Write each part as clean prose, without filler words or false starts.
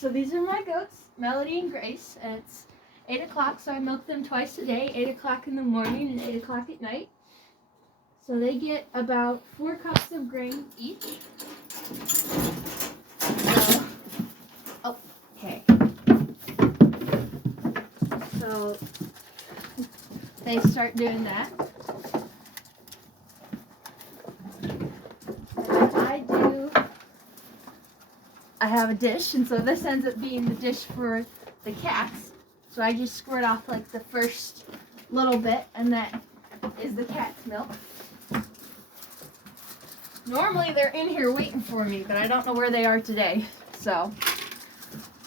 So these are my goats, Melody and Grace. And it's 8 o'clock, so I milk them twice a day, 8 o'clock in the morning and 8 o'clock at night. So they get about 4 cups of grain each. So, okay. So they start doing that. I have a dish, and so this ends up being the dish for the cats. So I just squirt off like the first little bit, and that is the cat's milk. Normally they're in here waiting for me, but I don't know where they are today. So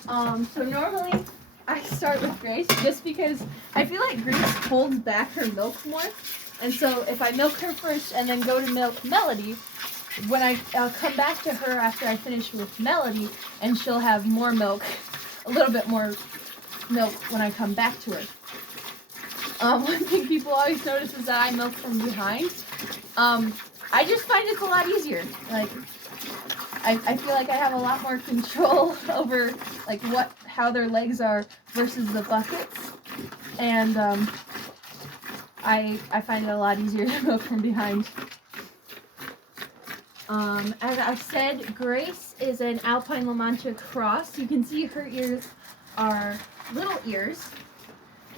normally I start with Grace just because I feel like Grace holds back her milk more. And so if I milk her first and then go to milk Melody, when I'll come back to her after I finish with Melody, and she'll have more milk, a little bit more milk when I come back to her. One thing people always notice is that I milk from behind. I just find it's a lot easier. Like, I feel like I have a lot more control over like how their legs are versus the buckets, and I find it a lot easier to milk from behind. As I've said, Grace is an Alpine La Mancha cross. You can see her ears are little ears.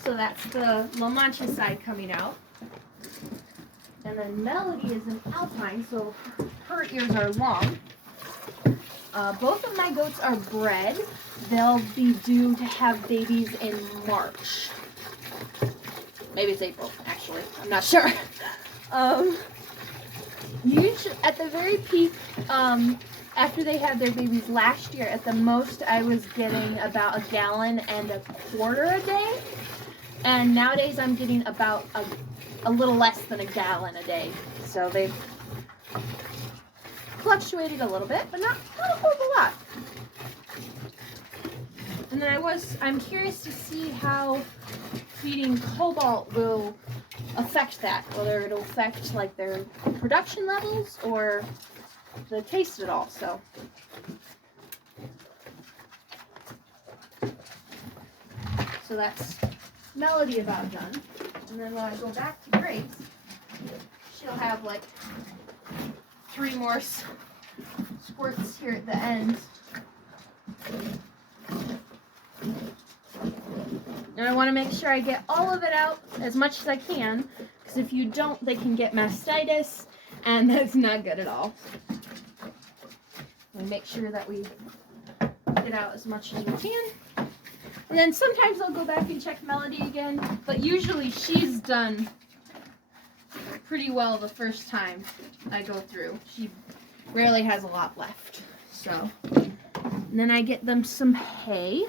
So that's the La Mancha side coming out. And then Melody is an Alpine, so her ears are long. Both of my goats are bred. They'll be due to have babies in March. Maybe it's April, actually. I'm not sure. Usually, at the very peak, after they had their babies last year, at the most I was getting about 1.25 gallons a day. And nowadays I'm getting about a little less than 1 gallon a day. So they've fluctuated a little bit, but not a whole lot. And then I'm curious to see how feeding Cobalt will affect that, whether it'll affect like their production levels or the taste at all. So that's Melody about done. And then when I go back to Grace, she'll have like 3 more squirts here at the end. And I want to make sure I get all of it out as much as I can, because if you don't, they can get mastitis, and that's not good at all. We make sure that we get out as much as we can. And then sometimes I'll go back and check Melody again, but usually she's done pretty well the first time I go through. She rarely has a lot left. So, and then I get them some hay.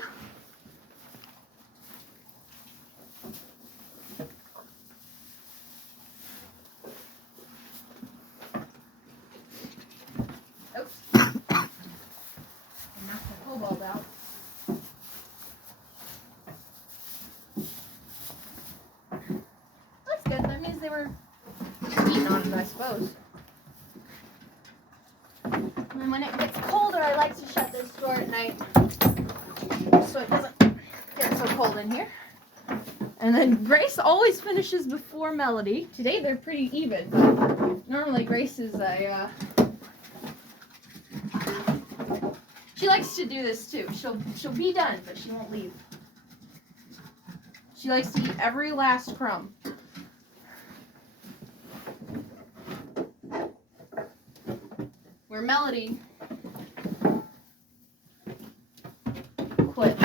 Out. That's good. That means they were eating on it, I suppose. And then when it gets colder, I like to shut this door at night so it doesn't get so cold in here. And then Grace always finishes before Melody. Today they're pretty even, but normally Grace is she likes to do this too. She'll be done, but she won't leave. She likes to eat every last crumb. Where Melody quit.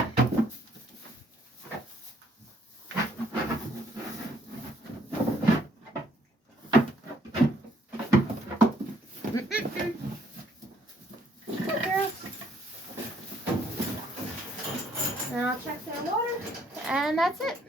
And I'll check their water, and that's it.